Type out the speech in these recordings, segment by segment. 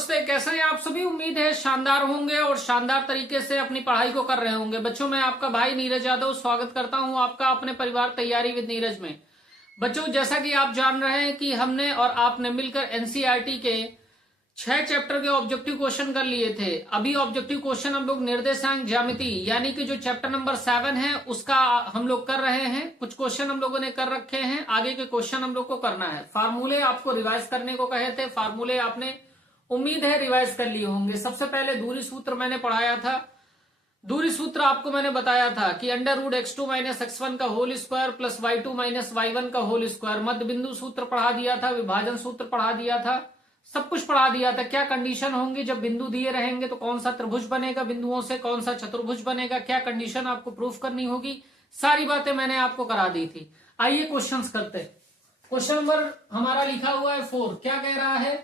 नमस्ते। कैसे हैं आप सभी? उम्मीद है शानदार होंगे और शानदार तरीके से अपनी पढ़ाई को कर रहे होंगे। बच्चों, मैं आपका भाई नीरज यादव स्वागत करता हूं आपका अपने परिवार तैयारी विद नीरज में। बच्चों, जैसा कि आप जान रहे हैं कि हमने और आपने मिलकर एनसीईआरटी के 6 चैप्टर के ऑब्जेक्टिव क्वेश्चन कर लिए थे। अभी ऑब्जेक्टिव क्वेश्चन हम लोग निर्देशांक ज्यामिति यानी कि जो चैप्टर नंबर 7 है उसका हम लोग कर रहे हैं। कुछ क्वेश्चन हम लोगों ने कर रखे हैं, आगे के क्वेश्चन हम लोग को करना है। फार्मूले आपको रिवाइज करने को कहे थे, फार्मूले आपने उम्मीद है रिवाइज कर लिए होंगे। सबसे पहले दूरी सूत्र मैंने पढ़ाया था। दूरी सूत्र आपको मैंने बताया था कि √x2 - x1 का whole square plus y2 - y1 का होल स्क्वायर। मध्य बिंदु सूत्र पढ़ा दिया था, विभाजन सूत्र पढ़ा दिया था, सब कुछ पढ़ा दिया था। क्या कंडीशन होंगी जब बिंदु दिए रहेंगे तो कौन सा त्रिभुज बनेगा बिंदुओं से, कौन सा चतुर्भुज बनेगा, क्या कंडीशन आपको प्रूफ करनी होगी, सारी बातें मैंने आपको करा दी थी। आइए क्वेश्चंस करते हैं। क्वेश्चन नंबर हमारा लिखा हुआ है 4। क्या कह रहा है?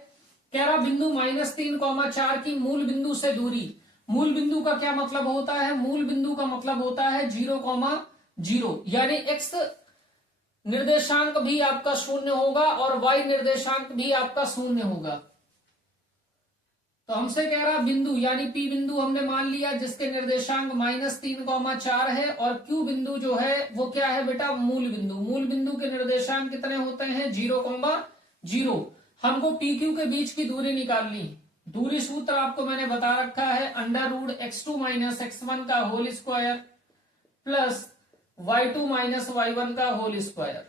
कह रहा बिंदु -3,4 की मूल बिंदु से दूरी। मूल बिंदु का क्या मतलब होता है? मूल बिंदु का मतलब होता है 0,0 यानी x निर्देशांक भी आपका 0 होगा और y निर्देशांक भी आपका 0 होगा। तो हमसे कह रहा बिंदु यानी P बिंदु हमने मान लिया जिसके निर्देशांक -3,4 है, और Q बिंदु जो है वो क्या है बेटा? मूल बिंदु। मूल बिंदु के निर्देशांक कितने होते हैं? 0,0। हमको PQ के बीच की दूरी निकालनी। दूरी सूत्र आपको मैंने बता रखा है, √x2 - x1 का whole square plus y2 - y1 का होल स्क्वायर।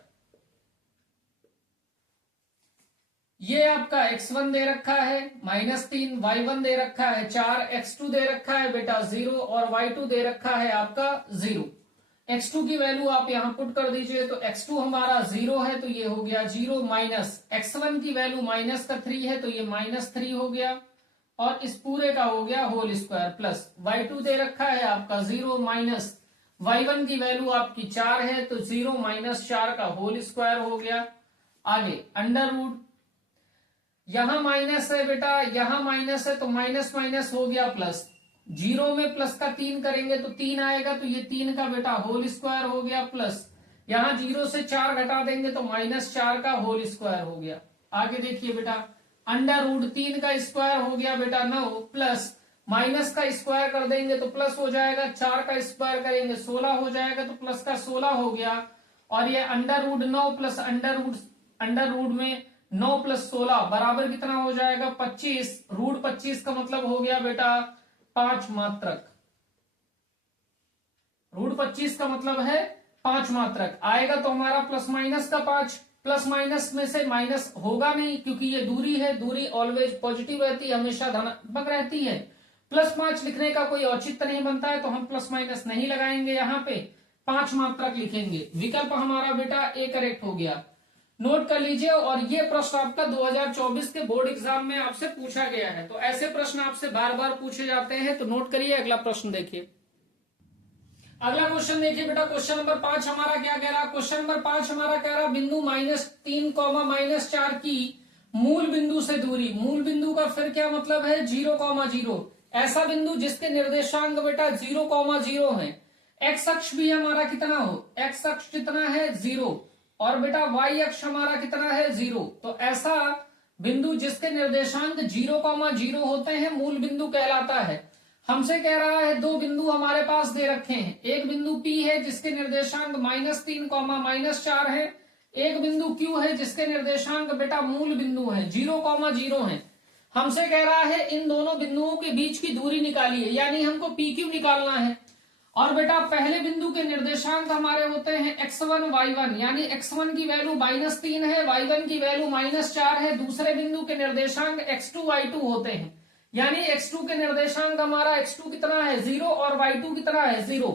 ये आपका x1 दे रखा है -3, y1 दे रखा है 4, x2 दे रखा है बेटा 0 और y2 दे रखा है आपका 0। x2 की वैल्यू आप यहां पुट कर दीजिए तो x2 हमारा 0 है तो ये हो गया 0 माइनस x1 की वैल्यू -3 है तो ये -3 हो गया और इस पूरे का हो गया होल स्क्वायर प्लस y2 दे रखा है आपका 0 माइनस y1 की वैल्यू आपकी 4 है तो 0 - 4 का होल स्क्वायर हो गया। आगे √, यहां माइनस है बेटा, यहां माइनस है तो माइनस माइनस हो गया प्लस। 0 में प्लस का 3 करेंगे तो 3 आएगा तो ये 3 का बेटा होल स्क्वायर हो गया प्लस यहां 0 से 4 घटा देंगे तो -4 का होल स्क्वायर हो गया। आगे देखिए बेटा, √3 का स्क्वायर हो गया बेटा 9 प्लस माइनस का स्क्वायर कर देंगे तो प्लस हो जाएगा, 4 का स्क्वायर करेंगे 16 हो जाएगा तो प्लस का 16 हो गया। और ये √9 प्लस अंडर रूट में 9 + 16 बराबर कितना हो जाएगा? 25। √25 का मतलब हो गया बेटा 5 मात्रक। √25 का मतलब है 5 मात्रक। आएगा तो हमारा प्लस माइनस का 5, प्लस माइनस में से माइनस होगा नहीं क्योंकि ये दूरी है, दूरी ऑलवेज पॉजिटिव रहती है, हमेशा धनात्मक रहती है। +5 लिखने का कोई औचित्य नहीं बनता है तो हम प्लस माइनस नहीं लगाएंगे, यहाँ पे 5 मात्रक लिखेंगे। विकल्प हमारा बेटा ए करेक्ट हो गया। नोट कर लीजिए। और ये प्रश्न आपका 2024 के बोर्ड एग्जाम में आपसे पूछा गया है, तो ऐसे प्रश्न आपसे बार बार पूछे जाते हैं, तो नोट करिए। अगला प्रश्न देखिए। अगला क्वेश्चन देखिए बेटा, क्वेश्चन नंबर 5 हमारा क्या कह रहा है? क्वेश्चन नंबर 5 हमारा कह रहा बिंदु -3, -4 की मूल बिंदु से दूरी। मूल बिंदु का फिर क्या मतलब है? 0,0। ऐसा बिंदु जिसके निर्देशांक बेटा 0,0 है। एक्स अक्ष भी हमारा कितना हो? एक्स अक्ष कितना है? 0 और बेटा y अक्ष हमारा कितना है? 0। तो ऐसा बिंदु जिसके निर्देशांक 0,0 होते हैं मूल बिंदु कहलाता है। हमसे कह रहा है 2 बिंदु हमारे पास दे रखे हैं। एक बिंदु P है जिसके निर्देशांक -3, -4 है। एक बिंदु Q है जिसके निर्देशांक बेटा मूल बिंदु है 0,0 है। हमसे कह रहा है इन दोनों बिंदुओं के बीच की दूरी निकालिए, यानी हमको PQ निकालना है। और बेटा पहले बिंदु के निर्देशांक हमारे होते हैं x1, y1, यानी x1 की वैल्यू -3 है, y1 की वैल्यू -4 है। दूसरे बिंदु के निर्देशांक x2, y2 होते हैं, यानी x2 के निर्देशांक हमारा x2 कितना है? 0 और y2 कितना है? 0।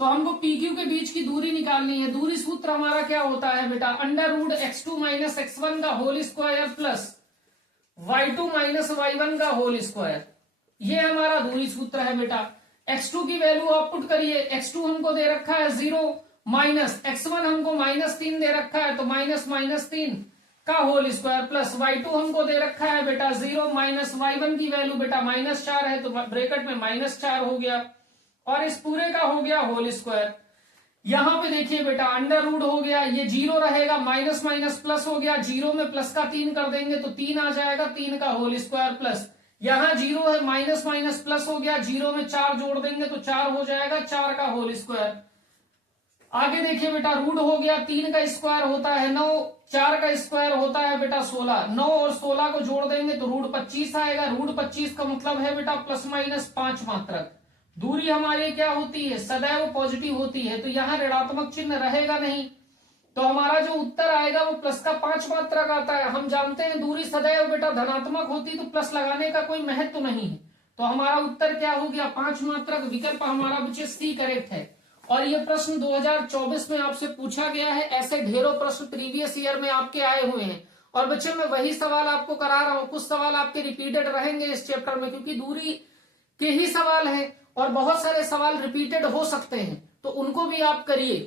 तो हमको PQ के बीच की दूरी निकालनी है। दूरी सूत्र हमारा क्या होता है बेटा? √x2 - x1 का whole square plus y2 - y1 का होल स्क्वायर। ये हमारा दूरी सूत्र है बेटा। x2 की वैल्यू आप पुट करिए। x2 हमको दे रखा है 0 माइनस x1 हमको -3 दे रखा है तो -3 का होल स्क्वायर प्लस y2 हमको दे रखा है बेटा 0 माइनस y1 की वैल्यू बेटा -4 है तो ब्रैकेट में -4 हो गया और इस पूरे का हो गया होल स्क्वायर। यहां पे देखिए बेटा अंडर रूट हो गया, ये 0 रहेगा, माइनस माइनस प्लस हो गया, 0 में प्लस का 3 कर देंगे तो 3 आ जाएगा, 3 का होल स्क्वायर प्लस, यहां 0 है, माइनस माइनस प्लस हो गया, 0 में 4 जोड़ देंगे तो 4 हो जाएगा, 4 का होल स्क्वायर। आगे देखिए बेटा रूट हो गया, 3 का स्क्वायर होता है 9, 4 का स्क्वायर होता है बेटा 16, 9 और 16 को जोड़ देंगे तो रूट 25 आएगा, रूट 25 का मतलब है बेटा प्लस माइनस 5 मात्रक। दूरी हमारी क्या होती है, सदैव पॉजिटिव होती है, तो यहाँ ऋणात्मक चिन्ह रहेगा नहीं, तो हमारा जो उत्तर आएगा वो प्लस का 5 मात्रक आता है। हम जानते हैं दूरी सदैव बेटा धनात्मक होती तो प्लस लगाने का कोई महत्व नहीं है, तो हमारा उत्तर क्या हो गया 5 मात्रक, विकल्प हमारा बच्चे सी करेक्ट है। और ये प्रश्न 2024 में आपसे पूछा गया है, ऐसे ढेरों प्रश्न प्रीवियस ईयर में आपके आए हुए हैं, और बच्चे मैं वही सवाल आपको करा रहा हूं, कुछ सवाल आपके रिपीटेड रहेंगे इस चैप्टर में, क्योंकि दूरी के ही सवाल है और बहुत सारे सवाल रिपीटेड हो सकते हैं, तो उनको भी आप करिए।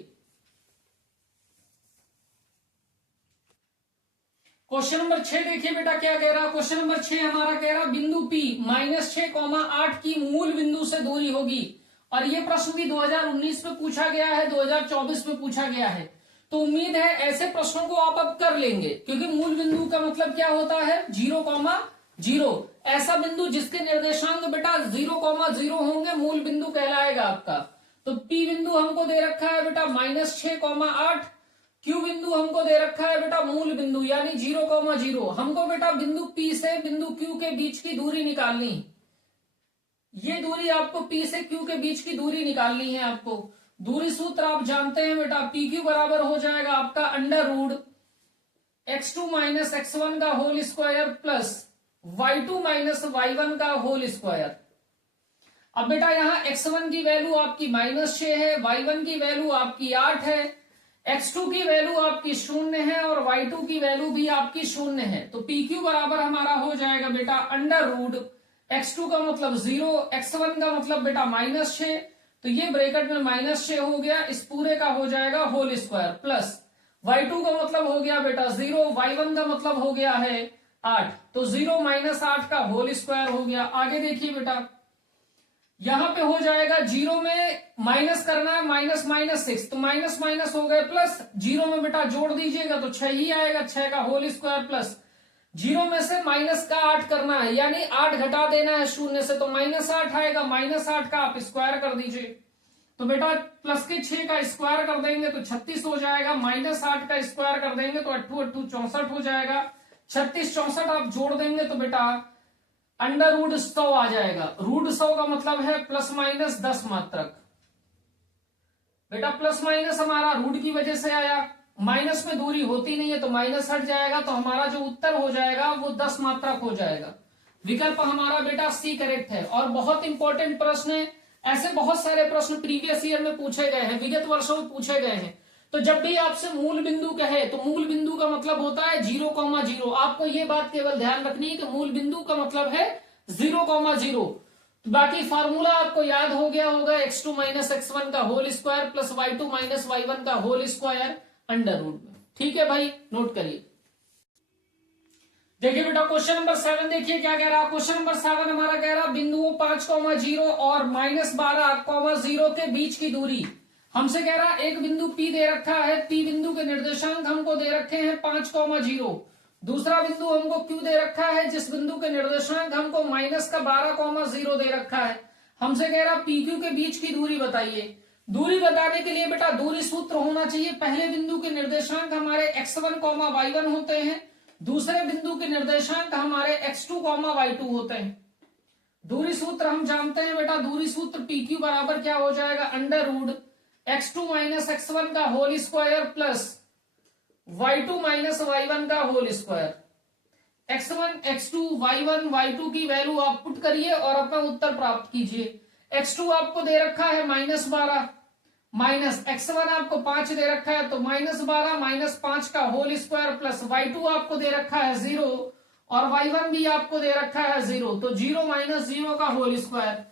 क्वेश्चन नंबर 6 देखिए बेटा क्या कह रहा है, क्वेश्चन नंबर 6 हमारा कह रहा बिंदु P -6,8 की मूल बिंदु से दूरी होगी, और ये प्रश्न भी 2019 में पूछा गया है, 2024 में पूछा गया है, तो उम्मीद है ऐसे प्रश्नों को आप अब कर लेंगे, क्योंकि मूल बिंदु का मतलब क्या होता है 0,0, ऐसा बिंदु जिसके निर्देशांक बेटा 0,0 होंगे मूल बिंदु कहलाएगा आपका। तो P बिंदु हमको दे रखा है बेटा -6,8, Q बिंदु हमको दे रखा है बेटा मूल बिंदु यानी 0,0, हमको बेटा बिंदु P से बिंदु Q के बीच की दूरी निकालनी, ये दूरी आपको P से Q के बीच की दूरी निकालनी है आपको। दूरी सूत्र आप जानते हैं बेटा, PQ बराबर हो जाएगा आपका under root x2 minus x1 का whole square plus y2 minus y1 का होल स्क्वायर। अब बेटा यहाँ x1 की वैल्यू आपकी -6 है, y1 की वैल्यू आपकी 8 है, x2 की वैल्यू आपकी 0 है और y2 की वैल्यू भी आपकी 0 है, तो PQ बराबर हमारा हो जाएगा बेटा अंडर रूट x2 का मतलब 0, x1 का मतलब बेटा -6, तो ये ब्रैकेट में -6 हो गया, इस पूरे का हो जाएगा होल स्क्वायर प्लस y2 का मतलब हो गया बेटा 0, y1 का मतलब हो गया है 8, तो 0 - 8 का होल स्क्वायर हो गया। आगे देखिए बेटा यहां पे हो जाएगा 0 में माइनस करना है, माइनस माइनस 6, तो माइनस माइनस हो गए प्लस, 0 में बेटा जोड़ दीजिएगा तो 6 ही आएगा, 6 का होल स्क्वायर प्लस 0 में से माइनस का 8 करना है, यानी 8 घटा देना है 0 से, तो -8 आएगा, -8 का आप स्क्वायर कर दीजिए, तो बेटा प्लस के 6 का स्क्वायर कर देंगे तो 36 हो जाएगा, -8 का स्क्वायर कर देंगे तो 8 8 64 हो जाएगा, 36 64 आप जोड़ देंगे तो बेटा अंडर रूट 100 आ जाएगा। रूट 100 का मतलब है ±10 मात्रक, बेटा प्लस माइनस हमारा रूट की वजह से आया, माइनस में दूरी होती नहीं है तो माइनस हट जाएगा, तो हमारा जो उत्तर हो जाएगा वो 10 मात्रक हो जाएगा। विकल्प हमारा बेटा सी करेक्ट है। और बहुत इंपॉर्टेंट प्रश्न है, ऐसे बहुत सारे प्रश्न प्रीवियस ईयर में पूछे गए हैं, विगत वर्षों में पूछे गए हैं, तो जब भी आपसे मूल बिंदु कहे तो मूल बिंदु का मतलब होता है 0,0, आपको ये बात केवल ध्यान रखनी है कि मूल बिंदु का मतलब है 0,0, बाकी फार्मूला आपको याद हो गया होगा, x2 माइनस x1 का whole square plus y2 minus y1 का होल स्क्वायर अंडर रूट में। ठीक है भाई, नोट करिए। देखिए बेटा क्वेश्चन नंबर 7 देखिए क्या कह रहा है, क्वेश्चन नंबर 7 हमारा कह रहा बिंदुओं 5,0 और -12,0 के बीच की दूरी, हमसे कह रहा एक बिंदु P दे रखा है, P बिंदु के निर्देशांक हमको दे रखे हैं 5,0, दूसरा बिंदु हमको Q दे रखा है जिस बिंदु के निर्देशांक हमको -12,0 दे रखा है, हमसे कह रहा PQ के बीच की दूरी बताइए। दूरी बताने के लिए बेटा दूरी सूत्र होना चाहिए, पहले बिंदु के निर्देशांक हमारे x1, y1 होते हैं, दूसरे बिंदु के निर्देशांक हमारे x2, y2 होते हैं। दूरी सूत्र हम जानते हैं बेटा, दूरी सूत्र PQ बराबर क्या हो जाएगा, under root x2 minus x1 का whole square plus y2 minus y1 का whole square. x1, x2, y1, y2 की वैल्यू आप पुट करिए और अपना उत्तर प्राप्त कीजिए। x2 आपको दे रखा है -12, माइनस x1 आपको 5 दे रखा है, तो -12 माइनस 5 का होल स्क्वायर प्लस y2 आपको दे रखा है 0 और y1 भी आपको दे रखा है 0, तो 0 - 0 का whole square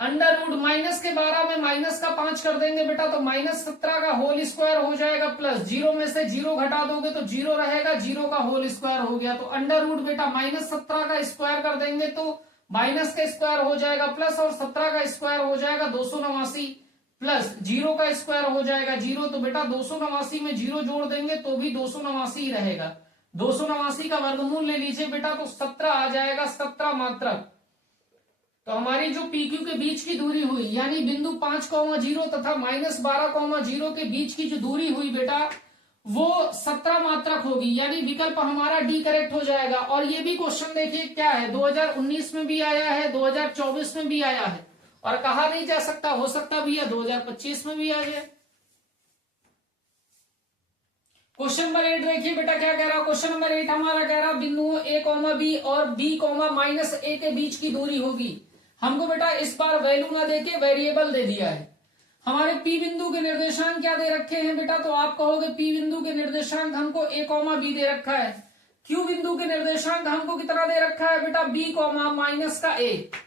under root minus के 12 में माइनस का 5 कर देंगे बेटा तो -17 का होल स्क्वायर हो जाएगा, प्लस 0 में से 0 घटा दोगे तो 0 रहेगा, 0 का होल स्क्वायर हो गया, तो अंडर रूट बेटा -17 का स्क्वायर कर देंगे तो माइनस का स्क्वायर हो जाएगा प्लस, और 17 का स्क्वायर हो जाएगा 289, प्लस 0 का स्क्वायर हो जाएगा 0, तो बेटा 289 में 0 जोड़ देंगे तो भी 289 ही रहेगा। 289 का वर्गमूल ले लीजिए बेटा, तो 17 आ जाएगा, 17 मात्रक। तो हमारी जो PQ के बीच की दूरी हुई, यानी बिंदु 5,0 तथा -12,0 के बीच की जो दूरी हुई बेटा, वो 17 मात्रक होगी, यानी विकल्प हमारा डी करेक्ट हो जाएगा। और ये भी क्वेश्चन देखिए क्या है, 2019 में भी आया है, 2024 में भी आया है, और कहा नहीं जा सकता, हो सकता भी है 2025 में भी आ जाए। क्वेश्चन नंबर 8 देखिए बेटा क्या कह रहा है। क्वेश्चन नंबर 8 हमारा कह रहा बिंदुओं A, B और B, -A के बीच की दूरी होगी। हमको बेटा इस बार वैल्यू ना देके वेरिएबल दे दिया है। हमारे P बिंदु के निर्देशांक क्या दे रखे हैं बेटा, तो आप कहोगे P बिंदु के निर्देशांक हमको A, B दे रखा है। Q बिंदु के निर्देशांक हमको कितना दे रखा है बेटा, B, -A।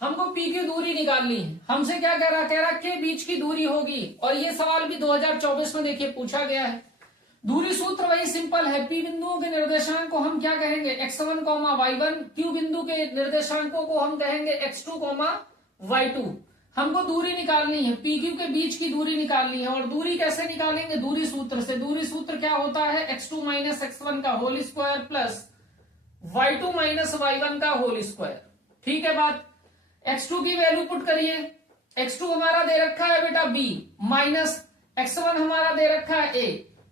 हमको P की दूरी निकालनी है। हमसे क्या कह रहा के बीच की दूरी होगी, और ये सवाल भी 2024 में देखिए पूछा गया है। दूरी सूत्र वही सिंपल है, P बिंदुओं के निर्देशांक को हम क्या कहेंगे, x1, y1। Q बिंदु के निर्देशांकों को हम कहेंगे x2, y2। हमको दूरी निकालनी है, PQ के बीच की दूरी निकालनी है। और दूरी कैसे निकालेंगे, दूरी सूत्र से। दूरी सूत्र क्या होता है, x2 - x1 का whole square plus y2 - y1 का होल स्क्वायर। ठीक है बात। x2 की वैल्यू पुट करिए, x2 हमारा दे रखा है बेटा b, माइनस x1 हमारा दे रखा है a,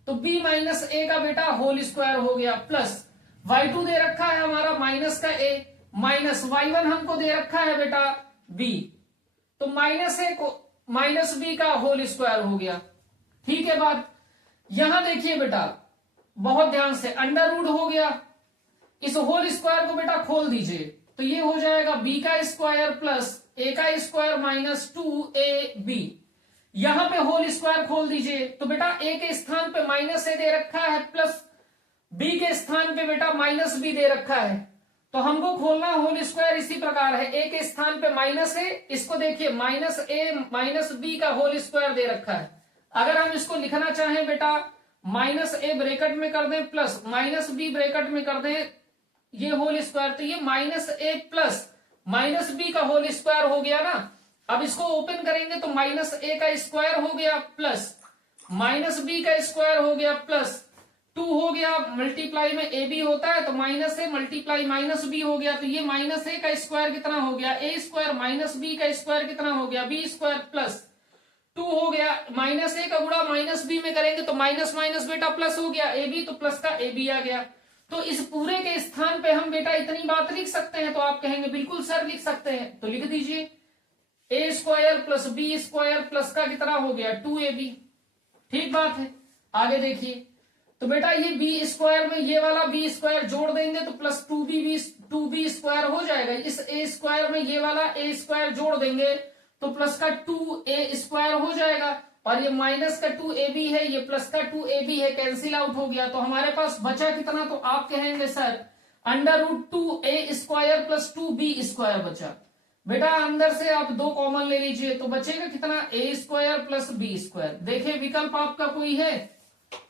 तो b - a का बेटा होल स्क्वायर हो गया, प्लस y2 दे रखा है हमारा माइनस का a, माइनस y1 हमको दे रखा है बेटा b, तो -a को -b का होल स्क्वायर हो गया। ठीक है बात। यहां देखिए बेटा बहुत ध्यान से, अंडर रूट हो गया, इस होल स्क्वायर को बेटा खोल दीजिए, तो ये हो जाएगा b का स्क्वायर प्लस a का स्क्वायर माइनस 2ab। यहां पे होल स्क्वायर खोल दीजिए, तो बेटा a के स्थान पे -a दे रखा है, प्लस b के स्थान पे बेटा -b दे रखा है। तो हमको खोलना होल स्क्वायर इसी प्रकार है, a के स्थान पे -a, इसको देखिए -a - b का होल स्क्वायर दे रखा है। अगर हम इसको लिखना चाहें बेटा, -a ब्रैकेट में कर दें प्लस -b ब्रैकेट में कर दें, ये होल स्क्वायर, तो ये -a प्लस -b का होल स्क्वायर हो गया ना। अब इसको ओपन करेंगे तो -a का स्क्वायर हो गया प्लस -b का स्क्वायर हो गया प्लस 2 हो गया, मल्टीप्लाई में a b होता है, तो -a मल्टीप्लाई -b हो गया, तो ये -a का स्क्वायर कितना हो गया, a स्क्वायर माइनस b का स्क्वायर कितना हो गया, b स्क्वायर प्लस 2 हो गया, -a का गुणा -b में करेंगे तो माइनस माइनस बेटा प्लस हो गया, a b तो प्लस का a b आ गया। तो इस पूरे के स्थान पे हम बेटा इतनी बात लिख सकते हैं, तो आप कहेंगे बिल्कुल सर लिख सकते हैं, तो लिख दीजिए a square plus b square plus का कितना हो गया 2ab। ठीक बात है। आगे देखिए, तो बेटा ये b स्क्वायर में ये वाला b स्क्वायर जोड़ देंगे तो प्लस 2b स्क्वायर हो जाएगा। इस a स्क्वायर में ये वाला a स्क्वायर जोड़ देंगे तो प्लस का 2a स्क्वायर हो जाएगा, और ये माइनस का 2ab है, ये प्लस का 2ab है, कैंसिल आउट हो गया। तो हमारे पास बचा कितना, तो आप कहेंगे sir √2a square plus 2b square बचा। बेटा अंदर से आप 2 कॉमन ले लीजिए, तो बचेगा कितना, a square plus b square. देखिए विकल्प आपका कोई है,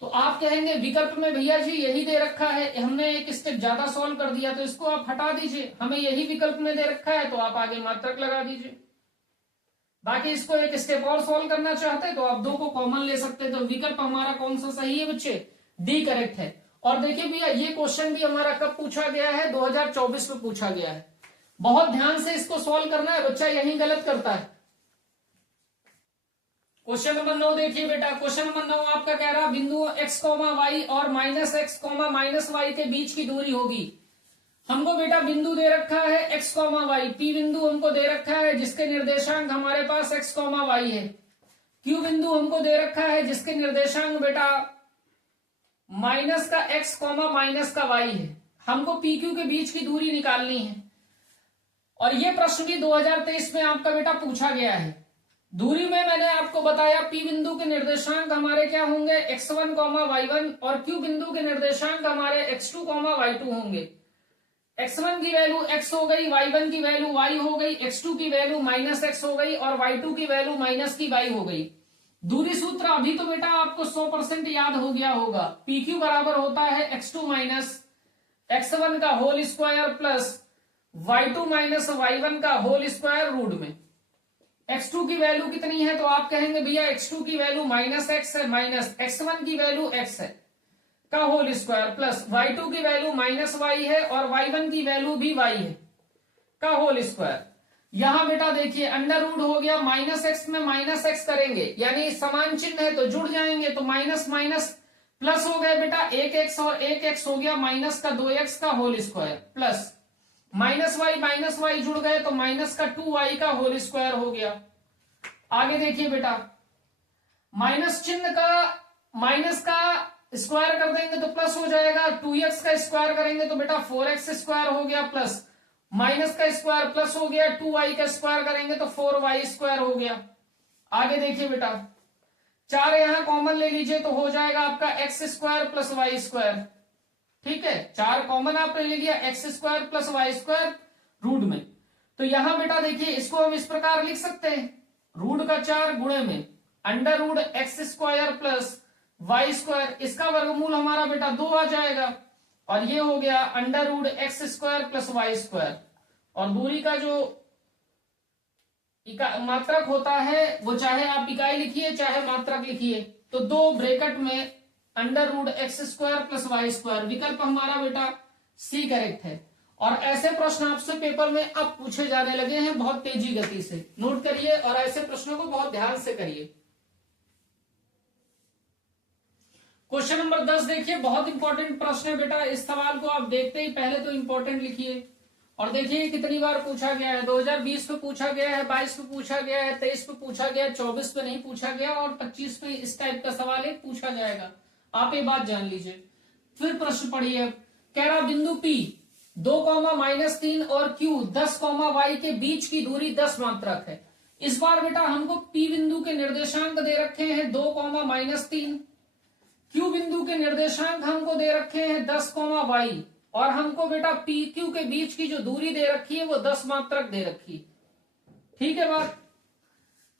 तो आप कहेंगे विकल्प में भैया जी यही दे रखा है, हमने एक स्टेप ज्यादा सॉल्व कर दिया, तो इसको आप हटा दीजिए, हमें यही विकल्प में दे रखा है, तो आप आगे मात्रक लगा दीजिए। बाकी इसको एक स्टेप और सॉल्व करना चाहते हैं तो आप 2 को कॉमन ले सकते हैं। तो विकल्प हमारा कौन सा सही है बच्चे, डी करेक्ट है। और देखिए भैया ये क्वेश्चन भी हमारा कब पूछा गया है, 2024 में पूछा गया है। बहुत ध्यान से इसको सॉल्व करना है, बच्चा यही गलत करता है। क्वेश्चन नंबर 9 देखिए बेटा, क्वेश्चन नंबर 9 आपका कह रहा बिंदु x, y और -x, -y के बीच की दूरी होगी। हमको बेटा बिंदु दे रखा है x, y, p बिंदु हमको दे रखा है जिसके निर्देशांक हमारे पास x, y है। q बिंदु हमको दे रखा है जिसके निर्देशांक बेटा माइनस का x, माइनस का y है। हमको PQ के बीच की दूरी निकालनी है, और ये प्रश्न भी 2023 में आपका बेटा पूछा गया है। दूरी में मैंने आपको बताया P बिंदु के निर्देशांक हमारे क्या होंगे, x1, y1, और Q बिंदु के निर्देशांक हमारे x2, y2 होंगे। x1 की वैल्यू x हो गई, y1 की वैल्यू y हो गई, x2 की वैल्यू -x हो गई, और y2 की वैल्यू -y हो गई। दूरी सूत्र अभी तो बेटा आपको 100% याद हो गया होगा। PQ बराबर होता है x2 - x1 का whole square plus y2 - y1 का होल स्क्वायर रूट में। x2 की वैल्यू कितनी है, तो आप कहेंगे भैया x2 की वैल्यू -x है, माइनस x1 की वैल्यू x है का होल स्क्वायर, प्लस y2 की वैल्यू -y है और y1 की वैल्यू भी y है का होल स्क्वायर। यहां बेटा देखिए अंडर रूट हो गया, -x में -x करेंगे यानी समान चिन्ह है तो जुड़ जाएंगे, तो माइनस माइनस प्लस हो गए बेटा, 1x और 1x हो गया माइनस का 2x का होल स्क्वायर, प्लस -y जुड़ गए तो माइनस का 2y का होल स्क्वायर हो गया। आगे देखिए बेटा, माइनस चिन्ह का माइनस का स्क्वायर कर देंगे तो प्लस हो जाएगा, 2x का स्क्वायर करेंगे तो बेटा 4x स्क्वायर हो गया, प्लस माइनस का स्क्वायर प्लस हो गया, 2y का स्क्वायर करेंगे तो 4y स्क्वायर हो गया। आगे देखिए बेटा, 4 यहां कॉमन ले लीजिए तो हो जाएगा आपका x square plus Y square, ठीक है, 4 कॉमन आपने ले लिया, x square plus Y square root में। तो यहां बेटा देखिए इसको हम इस प्रकार लिख सकते हैं, रूट का 4 गुणे में under root x square plus Y square, इसका वर्गमूल हमारा बेटा 2 आ जाएगा, और ये हो गया under root x square plus Y square, और दूरी का जो मात्रक होता है वो चाहे आप इकाई लिखिए चाहे मात्रक लिखिए, तो 2 ब्रैकेट में under root x square plus Y square, विकल्प हमारा बेटा सी करेक्ट है। और ऐसे प्रश्न आपसे पेपर में अब पूछे जाने लगे हैं बहुत तेजी गति से, नोट करिए और ऐसे प्रश्नों को बहुत ध्यान से करिए। क्वेश्चन नंबर 10 देखिए, बहुत इंपॉर्टेंट प्रश्न है बेटा, इस सवाल को आप देखते ही पहले तो इंपॉर्टेंट लिखिए, और देखिए कितनी बार पूछा गया है, 2020 पे पूछा गया है, 22 पे पूछा गया है, 23 पे पूछा गया है, 24 पे नहीं पूछा गया, और 25 पे इस टाइप का सवाल एक पूछा जाएगा, आप ये बात जान लीजिए। फिर प्रश्न पढ़िए, कह रहा बिंदु P 2,-3 और Q 10,y के बीच की दूरी 10 मात्रक है। इस बार बेटा हमको P बिंदु के निर्देशांक दे रखे हैं 2,-3, Q बिंदु के निर्देशांक हमको दे रखे हैं 10,y, और हमको बेटा पी क्यू के बीच की जो दूरी दे रखी है वो 10 मात्रक दे रखी, ठीक है बात।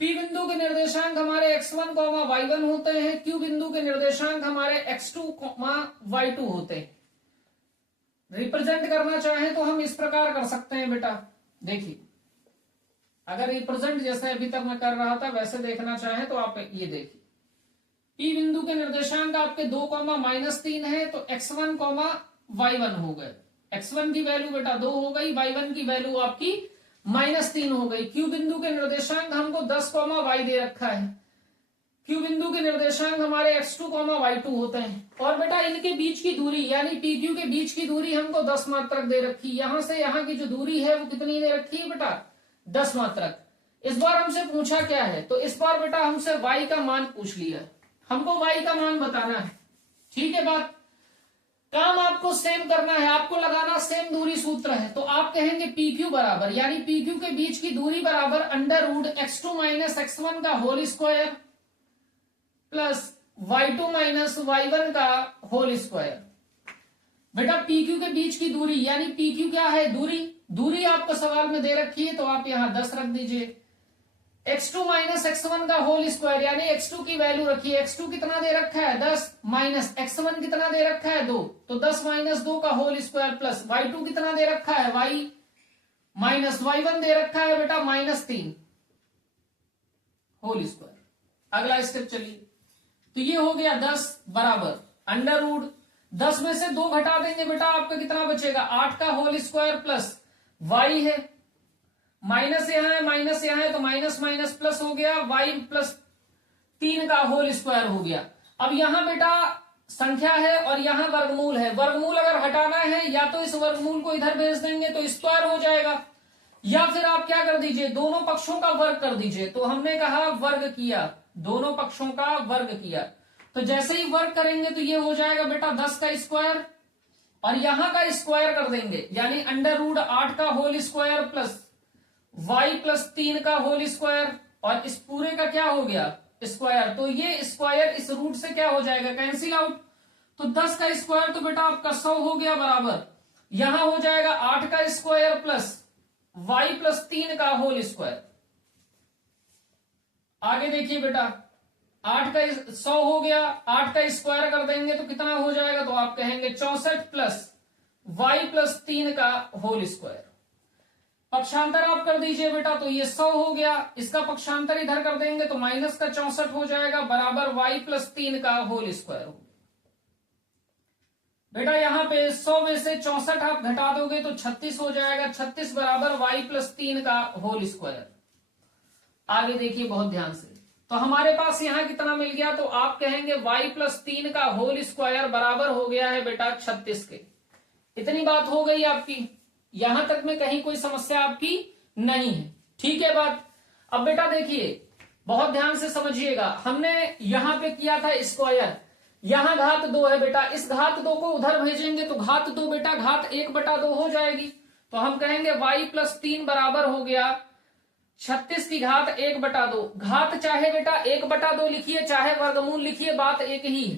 पी बिंदु के निर्देशांक हमारे x1, y1 होते हैं, क्यू बिंदु के निर्देशांक हमारे x2, y2 होते हैं। रिप्रेजेंट करना चाहें तो हम इस प्रकार कर सकते हैं बेटा, देखिए अगर रिप्रेजेंट जैसे अभी तक मैं कर रहा था वैसे देखना चाहें तो आप ये देखिए, पी बिंदु के निर्देशांक आपके 2,-3 है तो x1, y1 हो गए, x1 की वैल्यू बेटा 2 हो गई, y1 की वैल्यू आपकी -3 हो गई। क्यू बिंदु के निर्देशांक हमको 10, y दे रखा है, क्यू बिंदु के निर्देशांक हमारे x2, y2 होते हैं, और बेटा इनके बीच की दूरी यानी पी क्यू के बीच की दूरी हमको 10 मात्रक दे रखी, यहां से यहां की जो दूरी है वो कितनी दे रखी है बेटा 10 मात्रक। इस बार हमसे पूछा क्या है, तो इस बार बेटा हमसे y का मान पूछ लिया, हमको y का मान बताना है, ठीक है बात। काम आपको सेम करना है, आपको लगाना सेम दूरी सूत्र है, तो आप कहेंगे पी क्यू बराबर यानी पी क्यू के बीच की दूरी बराबर अंडर रूट x2 - x1 का whole square plus y2 - y1 का होल स्क्वायर। बेटा पी क्यू के बीच की दूरी यानी पी क्यू क्या है, दूरी आपको सवाल में दे रखी है तो आप यहां 10 रख दीजिए, x2 - x1 का होल स्क्वायर यानी x2 की वैल्यू रखिए, x2 कितना दे रखा है 10 माइनस x1 कितना दे रखा है 2, तो 10 - 2 का होल स्क्वायर प्लस y2 कितना दे रखा है y माइनस y1 दे रखा है बेटा -3 होल स्क्वायर। अगला स्टेप चलिए, तो ये हो गया 10 बराबर अंडर रूट 10 में से 2 घटा देंगे बेटा आपका कितना बचेगा 8 का होल स्क्वायर प्लस y है, माइनस यहां है माइनस यहां है तो माइनस माइनस प्लस हो गया, y प्लस 3 का होल स्क्वायर हो गया। अब यहां बेटा संख्या है और यहां वर्गमूल है, वर्गमूल अगर हटाना है या तो इस वर्गमूल को इधर भेज देंगे तो स्क्वायर हो जाएगा, या फिर आप क्या कर दीजिए दोनों पक्षों का वर्ग कर दीजिए। तो हमने कहा वर्ग किया, दोनों पक्षों का वर्ग किया, तो जैसे ही वर्ग करेंगे तो ये हो जाएगा बेटा 10 का स्क्वायर और यहां का स्क्वायर कर देंगे यानी अंडर रूट 8 का whole square plus y plus 3 का होल स्क्वायर, और इस पूरे का क्या हो गया स्क्वायर, तो ये स्क्वायर इस रूट से क्या हो जाएगा कैंसिल आउट, तो 10 का स्क्वायर तो बेटा आपका 100 हो गया बराबर, यहां हो जाएगा 8 का स्क्वायर प्लस y प्लस 3 का होल स्क्वायर। आगे देखिए बेटा 8 का 100 हो गया, 8 का स्क्वायर कर देंगे तो कितना हो जाएगा, तो आप कहेंगे 64 प्लस y प्लस 3 का होल स्क्वायर। पक्षांतर आप कर दीजिए बेटा, तो ये 100 हो गया, इसका पक्षांतर इधर कर देंगे तो माइनस का 64 हो जाएगा, बराबर y+3 का होल स्क्वायर हो। बेटा यहाँ पे 100 में से 64 आप घटा दोगे तो 36 हो जाएगा, 36 बराबर y+3 का होल स्क्वायर। आगे देखिए बहुत ध्यान से, तो हमारे पास यहाँ कितना मिल गया, तो आप कहेंगे y+3 का होल स्क्वायर बराबर हो गया है बेटा 36 के। इतनी बात हो गई आपकी, यहां तक में कहीं कोई समस्या आपकी नहीं है, ठीक है बात। अब बेटा देखिए बहुत ध्यान से समझिएगा, हमने यहां पे किया था स्क्वायर, यहां घात 2 है बेटा, इस घात 2 को उधर भेजेंगे तो घात 2 बेटा घात 1/2 हो जाएगी, तो हम कहेंगे y+3 बराबर हो गया 36 की घात 1/2। घात चाहे बेटा 1/2 लिखिए चाहे वर्गमूल लिखिए, बात एक ही है।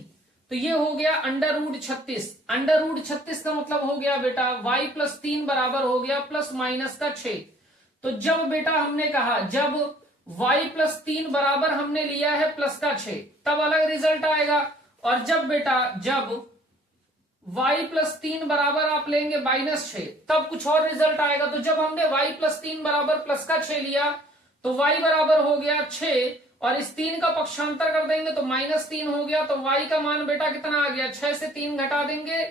तो ये हो गया √36, √36 का मतलब हो गया बेटा y+3 बराबर हो गया ±6। तो जब बेटा हमने कहा जब y+3 बराबर हमने लिया है +6 तब अलग रिजल्ट आएगा, और जब बेटा जब y+3 बराबर आप लेंगे -6 तब कुछ और रिजल्ट आएगा। तो जब हमने y+3 बराबर +6 लिया तो y बराबर हो गया 6, और इस 3 का पक्षांतर कर देंगे तो -3 हो गया, तो y का मान बेटा कितना आ गया, 6 से 3 घटा देंगे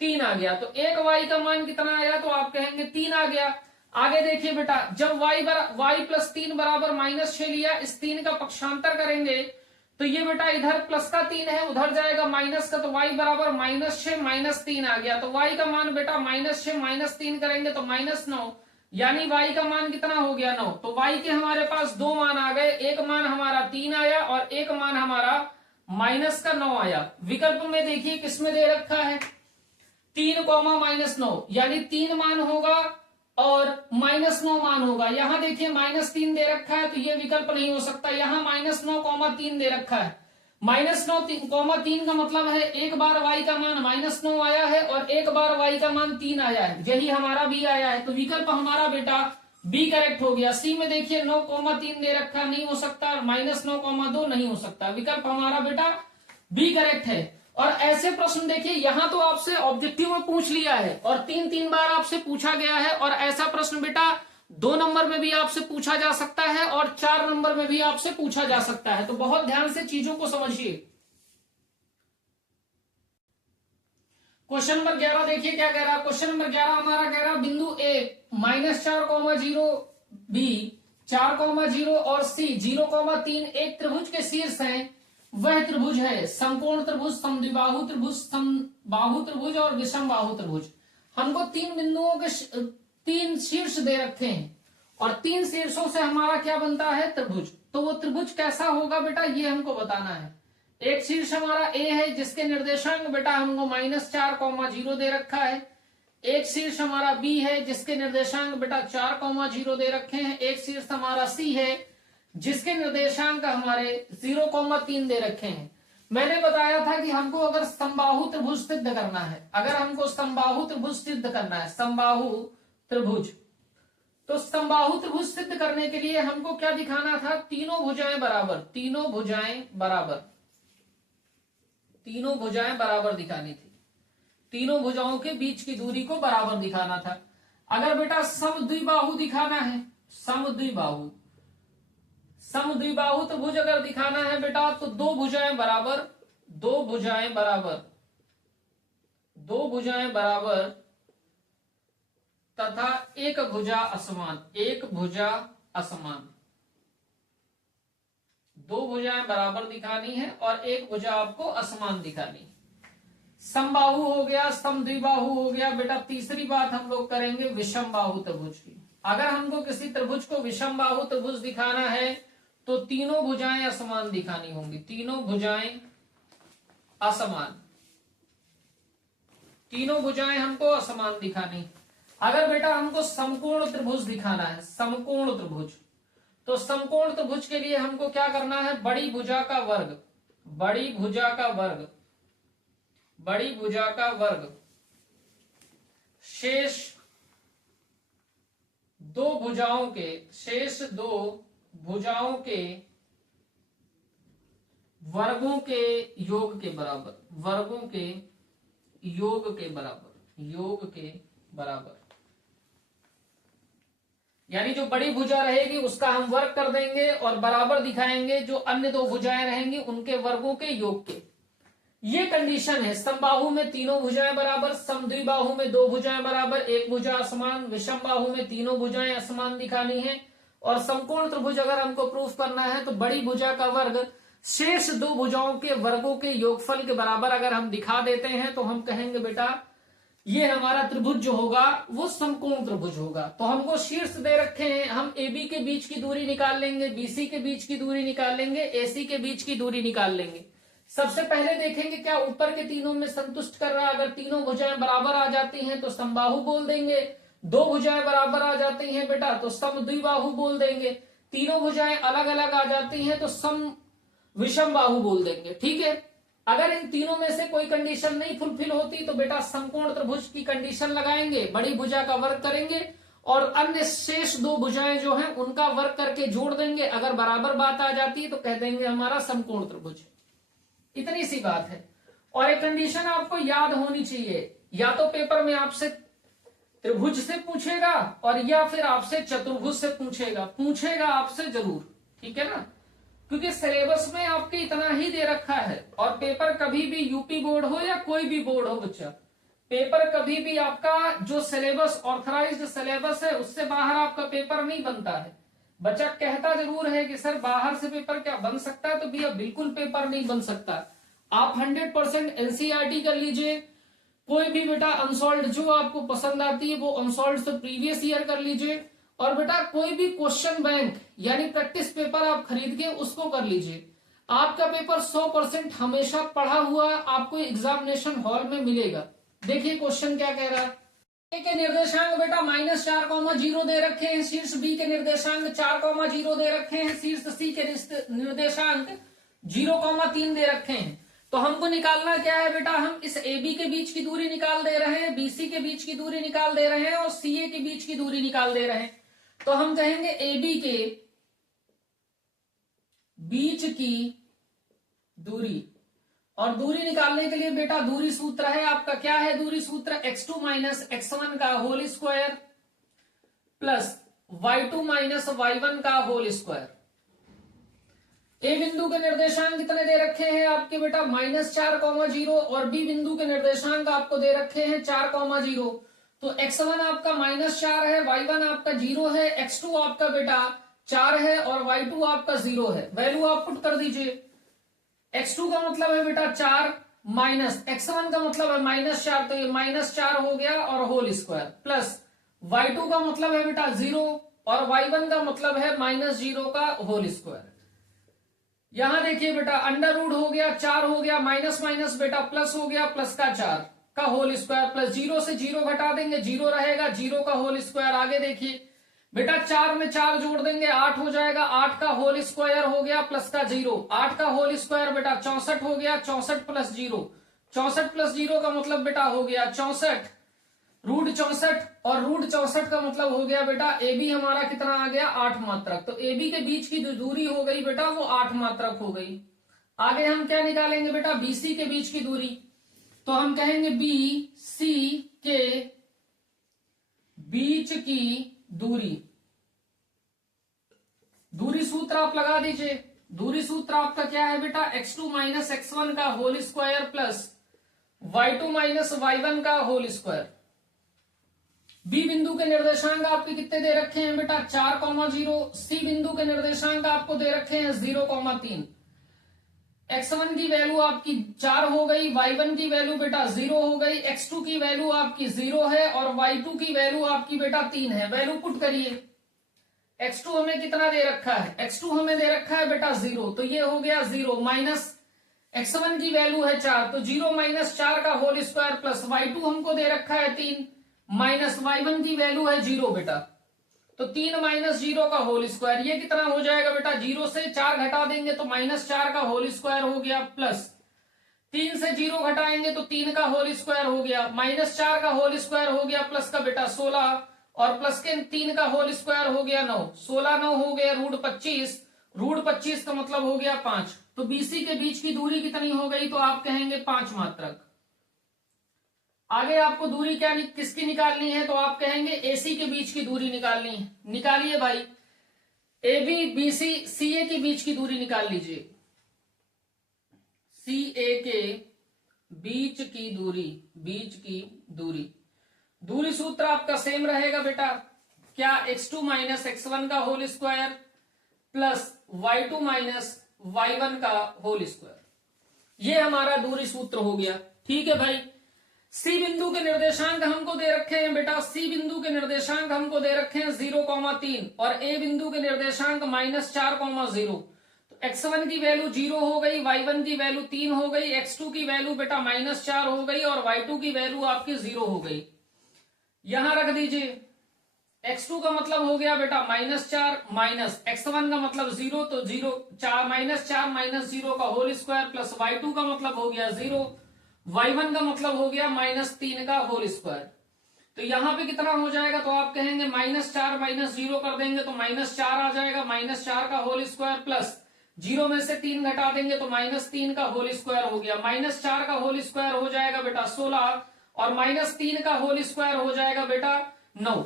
3 आ गया, तो एक y का मान कितना आया, तो आप कहेंगे 3 आ गया। आगे देखिए बेटा जब y+3 बराबर -6 लिया, इस 3 का पक्षांतर करेंगे तो ये बेटा इधर प्लस का 3 है उधर जाएगा माइनस का, तो y बराबर -6 -3 आ गया, तो y का मान बेटा -6 -3 करेंगे तो -9, यानी y का मान कितना हो गया 9। तो y के हमारे पास 2 मान आ गए, एक मान हमारा 3 आया और एक मान हमारा -9 आया। विकल्प में देखिए किसमें दे रखा है 3, -9, यानी 3 मान होगा और -9 मान होगा। यहां देखिए -3 दे रखा है तो ये विकल्प नहीं हो सकता, यहां -9, 3 दे रखा है। -9, 3 का मतलब है एक बार y का मान -9 आया है और एक बार y का मान 3 आया है, यही हमारा b आया है, तो विकल्प हमारा बेटा b करेक्ट हो गया। सी में देखिए 9, 3 दे रखा, नहीं हो सकता, -9, 2 नहीं हो सकता, विकल्प हमारा बेटा b करेक्ट है। और ऐसे प्रश्न देखिए यहां तो आपसे ऑब्जेक्टिव में पूछ लिया है और 3 बार आपसे पूछा गया है, और ऐसा प्रश्न बेटा 2 नंबर में भी आपसे पूछा जा सकता है और 4 नंबर में भी आपसे पूछा जा सकता है, तो बहुत ध्यान से चीजों को समझिए। क्वेश्चन नंबर 11 देखिए क्या कह रहा है, क्वेश्चन नंबर 11 हमारा कह रहा बिंदु ए -4,0 बी 4,0 और सी 0,3 एक त्रिभुज के शीर्ष हैं, वह त्रिभुज है समकोण त्रिभुज, समद्विबाहु त्रिभुज, समबाहु त्रिभुज और विषमबाहु त्रिभुज। हमको 3 बिंदुओं के 3 शीर्ष दे रखे हैं और 3 शीर्षों से हमारा क्या बनता है त्रिभुज। तो वो त्रिभुज कैसा होगा बेटा ये हमको बताना है। एक शीर्ष हमारा ए है जिसके निर्देशांक बेटा हमको -4,0 दे रखा है, एक शीर्ष हमारा बी है जिसके निर्देशांक बेटा 4,0 दे रखे हैं, एक शीर्ष हमारा सी है जिसके निर्देशांक हमारे 0,3 दे रखे हैं। मैंने बताया था कि हमको अगर समबाहु त्रिभुज सिद्ध करना है, अगर हमको समबाहु त्रिभुज सिद्ध करना है, समबाहु त्रिभुज, तो समबाहु त्रिभुज सिद्ध करने के लिए हमको क्या दिखाना था, तीनों भुजाएं बराबर, तीनों भुजाएं बराबर, तीनों भुजाएं बराबर दिखानी थी, तीनों भुजाओं के बीच की दूरी को बराबर दिखाना था। अगर बेटा समद्विबाहु दिखाना है, समद्विबाहु, समद्विबाहु त्रिभुज अगर दिखाना है बेटा तो 2 भुजाएं बराबर, 2 भुजाएं बराबर, 2 भुजाएं बराबर तथा एक भुजा असमान, एक भुजा असमान, 2 भुजाएं बराबर दिखानी है और एक भुजा आपको असमान दिखानी है। समबाहु हो गया, समद्विबाहु हो गया बेटा। तीसरी बात हम लोग करेंगे विषमबाहु त्रिभुज की। अगर हमको किसी त्रिभुज को विषमबाहु त्रिभुज दिखाना है तो तीनों भुजाएं असमान दिखानी होंगी, तीनों भुजाएं असमान, तीनों भुजाएं हमको असमान दिखानी। अगर बेटा हमको समकोण त्रिभुज दिखाना है, समकोण त्रिभुज, तो समकोण त्रिभुज के लिए हमको क्या करना है, बड़ी भुजा का वर्ग, बड़ी भुजा का वर्ग, बड़ी भुजा का वर्ग शेष 2 भुजाओं के, शेष 2 भुजाओं के वर्गों के योग के बराबर, वर्गों के योग के बराबर, योग के बराबर। यानी जो बड़ी भुजा रहेगी उसका हम वर्ग कर देंगे और बराबर दिखाएंगे जो अन्य दो भुजाएं रहेंगी उनके वर्गों के योग के। ये कंडीशन है। समबाहु में तीनों भुजाएं बराबर, समद्विबाहु में दो भुजाएं बराबर, एक भुजा असमान, विषम बाहु में तीनों भुजाएं असमान दिखानी है, और समकोण त्रिभुज अगर हमको प्रूफ करना है तो बड़ी भुजा का वर्ग शेष दो भुजाओं के वर्गों के योगफल के बराबर अगर हम दिखा देते हैं तो हम कहेंगे बेटा ये हमारा त्रिभुज जो होगा वो समकोण त्रिभुज होगा। तो हमको शीर्ष दे रखे हैं, हम AB के बीच की दूरी निकाल लेंगे, BC के बीच की दूरी निकाल लेंगे, AC के बीच की दूरी निकाल लेंगे। सबसे पहले देखेंगे क्या ऊपर के तीनों में संतुष्ट कर रहा है। अगर तीनों भुजाएं बराबर आ जाती हैं तो समबाहु बोल देंगे, दो भुजाएं बराबर आ जाती हैं बेटा तो समद्विबाहु बोल देंगे, तीनों भुजाएं अलग अलग आ जाती हैं तो सम विषम बाहु बोल देंगे। ठीक है, अगर इन तीनों में से कोई कंडीशन नहीं फुलफिल होती तो बेटा समकोण त्रिभुज की कंडीशन लगाएंगे, बड़ी भुजा का वर्ग करेंगे और अन्य शेष दो भुजाएं जो हैं उनका वर्ग करके जोड़ देंगे। अगर बराबर बात आ जाती है तो कह देंगे हमारा समकोण त्रिभुज। इतनी सी बात है। और एक कंडीशन आपको याद होनी चाहिए, या तो पेपर में आपसे त्रिभुज से पूछेगा और या फिर आपसे चतुर्भुज से पूछेगा आपसे जरूर। ठीक है ना, क्योंकि सिलेबस में आपके इतना ही दे रखा है और पेपर कभी भी यूपी बोर्ड हो या कोई भी बोर्ड हो बच्चा, पेपर कभी भी आपका जो सिलेबस ऑथराइज्ड सिलेबस है उससे बाहर आपका पेपर नहीं बनता है। बच्चा कहता जरूर है कि सर बाहर से पेपर क्या बन सकता है, तो भैया बिल्कुल पेपर नहीं बन सकता। आप 100% एनसीईआरटी कर लीजिए, कोई भी बेटा अनसॉल्व्ड जो आपको पसंद आती है वो अनसॉल्व्ड से प्रीवियस ईयर कर लीजिए, और बेटा कोई भी क्वेश्चन बैंक यानी प्रैक्टिस पेपर आप खरीद के उसको कर लीजिए। आपका पेपर 100% हमेशा पढ़ा हुआ आपको एग्जामिनेशन हॉल में मिलेगा। देखिए क्वेश्चन क्या कह रहा है। ए के निर्देशांक बेटा -4,0 दे रखे हैं, शीर्ष बी के निर्देशांक 4,0 दे रखे हैं, शीर्ष सी के निर्देशांक 0,3 दे रखे हैं। तो हमको निकालना क्या है बेटा, हम इस AB के बीच की दूरी निकाल दे रहे हैं, BC के बीच की दूरी निकाल दे रहे हैं और CA के बीच की दूरी निकाल दे रहे हैं। तो हम कहेंगे AB के बीच की दूरी, और दूरी निकालने के लिए बेटा दूरी सूत्र है आपका, क्या है दूरी सूत्र, x2 - x1 का whole square plus y2 - y1 का होल स्क्वायर। ए बिंदु के निर्देशांक कितने दे रखे हैं आपके बेटा -4,0 और बी बिंदु के निर्देशांक आपको दे रखे हैं 4,0। तो x1 आपका -4 है, y1 आपका 0 है, x2 आपका बेटा 4 है और y2 आपका 0 है। वैल्यू आप पुट कर दीजिए। x2 का मतलब है बेटा 4 माइनस x1 का मतलब है -4, तो ये -4 हो गया और होल स्क्वायर, प्लस y2 का मतलब है बेटा 0 और y1 का मतलब है -0 का होल स्क्वायर। यहां देखिए बेटा अंडर रूट हो गया, 4 हो गया, माइनस माइनस बेटा प्लस हो गया, प्लस का 4 का होल स्क्वायर, प्लस 0 से 0 घटा देंगे, 0 रहेगा, 0 का होल स्क्वायर। आगे देखिए बेटा 4 में 4 जोड़ देंगे 8 हो जाएगा, 8 का होल स्क्वायर हो गया प्लस का 0, 8 का होल स्क्वायर बेटा 64 हो गया, 64 प्लस 0, 64 प्लस 0 का मतलब बेटा हो गया 64, रूट 64 और रूट 64 का मतलब हो गया बेटा AB हमारा कितना आ गया 8 मात्रक। तो AB के बीच की जो दूरी हो गई बेटा वो 8 मात्रक हो गई। आगे हम क्या निकालेंगे बेटा BC के बीच की दूरी, तो हम कहेंगे BC के बीच की दूरी सूत्र आप लगा दीजिए। दूरी सूत्र आपका क्या है बेटा x2 - x1 का whole square plus y2 - y1 का होल स्क्वायर। बी बिंदु के निर्देशांक आपके कितने दे रखे हैं बेटा 4,0, सी बिंदु के निर्देशांक आपको दे रखे हैं 0,3। x1 की वैल्यू आपकी 4 हो गई, y1 की वैल्यू बेटा 0 हो गई, x2 की वैल्यू आपकी 0 है और y2 की वैल्यू आपकी बेटा 3 है। वैल्यू पुट करिए। x2 हमें कितना दे रखा है, x2 हमें दे रखा है बेटा 0, तो ये हो गया 0 माइनस x1 की वैल्यू है 4, तो 0 - 4 का होल स्क्वायर प्लस y2 हमको दे रखा है 3 माइनस y1 की वैल्यू है 0 बेटा, तो 3 - 0 का होल स्क्वायर। ये कितना हो जाएगा बेटा 0 से 4 घटा देंगे तो -4 का होल स्क्वायर हो गया, प्लस 3 से 0 घटाएंगे तो 3 का होल स्क्वायर हो गया, -4 का होल स्क्वायर हो गया प्लस का बेटा 16 और प्लस के 3 का होल स्क्वायर हो गया 9, 16 9 हो गया रूट 25, रूट 25 का मतलब हो गया 5। तो BC के बीच की दूरी कितनी हो गई, तो आप कहेंगे 5 मात्रक। आगे आपको दूरी क्या किसकी निकालनी है, तो आप कहेंगे एसी के बीच की दूरी निकालनी है। निकालिए भाई, ए बी बी सी सी ए के बीच की दूरी निकाल लीजिए। सी ए के बीच की दूरी, दूरी सूत्र आपका सेम रहेगा बेटा, क्या x2 माइनस x1 का whole square plus y2 minus y1 का होल स्क्वायर, ये हमारा दूरी सूत्र हो गया। ठीक है भाई, सी बिंदु के निर्देशांक हमको दे रखे हैं बेटा, सी बिंदु के निर्देशांक हमको दे रखे हैं 0,3 और ए बिंदु के निर्देशांक -4,0। तो x1 की वैल्यू 0 हो गई, y1 की वैल्यू 3 हो गई, x2 की वैल्यू बेटा -4 हो गई और y2 की वैल्यू आपकी 0 हो गई। यहां रख दीजिए, x2 का मतलब हो गया बेटा -4 माइनस x1 का मतलब 0, तो 0 4 -4 का होल स्क्वायर प्लस y2 का मतलब हो गया 0, y1 का मतलब हो गया -3 का होल स्क्वायर। तो यहां पे कितना हो जाएगा, तो आप कहेंगे -4 -0 कर देंगे तो -4 आ जाएगा, -4 का होल स्क्वायर प्लस 0 में से 3 घटा देंगे तो -3 का होल स्क्वायर हो गया। -4 का होल स्क्वायर हो जाएगा बेटा 16 और -3 का होल स्क्वायर हो जाएगा बेटा 9।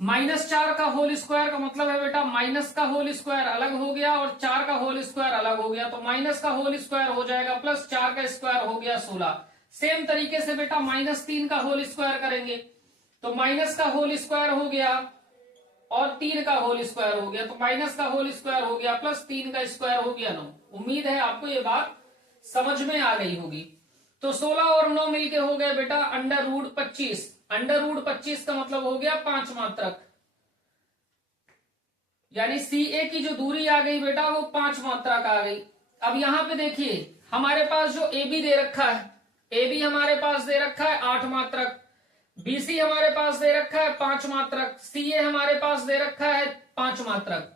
-4 का होल स्क्वायर का मतलब है बेटा माइनस का होल स्क्वायर अलग हो गया और 4 का होल स्क्वायर अलग हो गया, तो माइनस का होल स्क्वायर हो जाएगा प्लस 4 का स्क्वायर हो गया 16। सेम तरीके से बेटा -3 का होल स्क्वायर करेंगे तो माइनस का होल स्क्वायर हो गया और 3 का होल स्क्वायर हो गया, तो माइनस का होल स्क्वायर हो गया प्लस 3 का स्क्वायर हो गया 9। उम्मीद है आपको ये बात समझ में आ गई होगी। तो 16 और 9 मिलके हो गए बेटा √25। √25 का मतलब हो गया 5 मात्रक, यानी सी ए की जो दूरी आ गई बेटा वो 5 मात्रक आ गई। अब यहां पे देखिए हमारे पास जो ए बी दे रखा है, ए बी हमारे पास दे रखा है 8 मात्रक, बीसी हमारे पास दे रखा है 5 मात्रक, सी ए हमारे पास दे रखा है 5 मात्रक।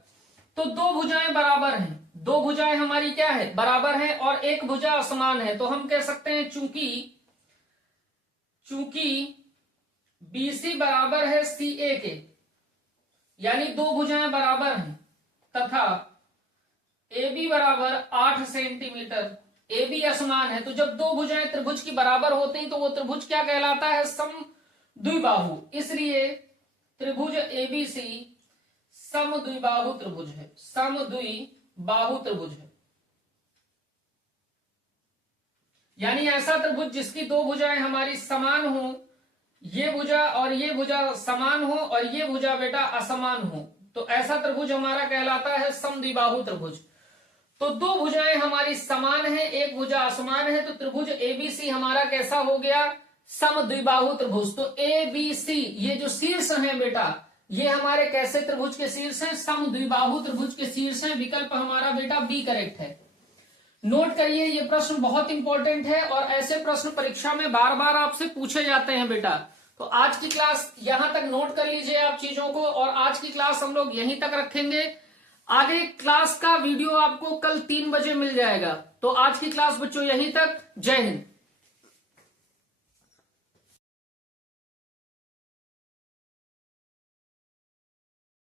तो दो भुजाएं बराबर हैं, दो भुजाएं हमारी क्या है, बराबर है और एक भुजा असमान है, तो हम कह सकते हैं चूंकि बीसी बराबर है सी ए के, यानी दो भुजाएं बराबर हैं तथा ए बी बराबर 8 सेंटीमीटर, ए बी असमान है, तो जब दो भुजाएं त्रिभुज की बराबर होती हैं तो वो त्रिभुज क्या कहलाता है, समद्विबाहु। इसलिए त्रिभुज एबीसी समद्विबाहु त्रिभुज है, समद्विबाहु त्रिभुज है, यानी ऐसा त्रिभुज जिसकी दो भुजाएं हमारी समान हो, ये भुजा और ये भुजा समान हो और ये भुजा बेटा असमान हो, तो ऐसा त्रिभुज हमारा कहलाता है समद्विबाहु त्रिभुज। तो दो भुजाएं हमारी समान है, एक भुजा असमान है, तो त्रिभुज एबीसी हमारा कैसा हो गया, समद्विबाहु त्रिभुज। तो एबीसी ये जो शीर्ष है बेटा, ये हमारे कैसे त्रिभुज के शीर्ष हैं, समद्विबाहु त्रिभुज के शीर्ष हैं। विकल्प हमारा बेटा बी करेक्ट है। नोट करिए, ये प्रश्न बहुत इंपॉर्टेंट है और ऐसे प्रश्न परीक्षा में बार बार आपसे पूछे जाते हैं बेटा। तो आज की क्लास यहां तक नोट कर लीजिए आप चीजों को, और आज की क्लास हम लोग यहीं तक रखेंगे। आगे क्लास का वीडियो आपको कल 3 बजे मिल जाएगा। तो आज की क्लास बच्चों यहीं तक। जय हिंद।